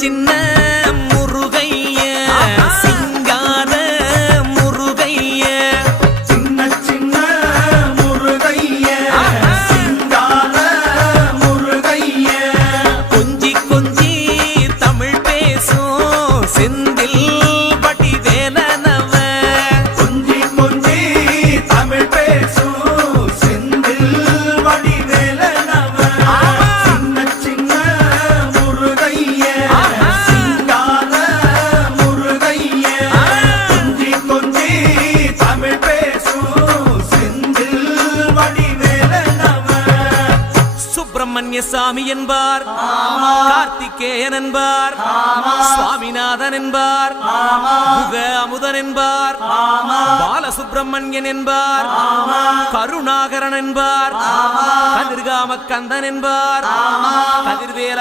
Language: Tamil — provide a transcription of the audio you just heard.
சின்ன முருகைய சிங்கார முருகைய சின்ன சின்ன முருகைய சிங்கார முருகைய கொஞ்சி கொஞ்சி தமிழ் பேசும் செந்தில் வடிவேலனவ கொஞ்சி கொஞ்சி தமிழ் பேசும் செந்தில் வடிவேலனவ சின்ன சின்ன முருகைய சிங்கார முருகைய கொஞ்சி கொஞ்சி தமிழ் பேசும் செந்தில் வடிவேலனவ சுப்பிரமணிய சாமி என்பார், கார்த்திகேயன் என்பார், சுவாமிநாதன் என்பார், முக அமுதன் என்பார், பாலசுப்பிரமணியன் என்பார், கருணாகரன் என்பார், கதிர்காம கந்தன் என்பார், கதிர்வேல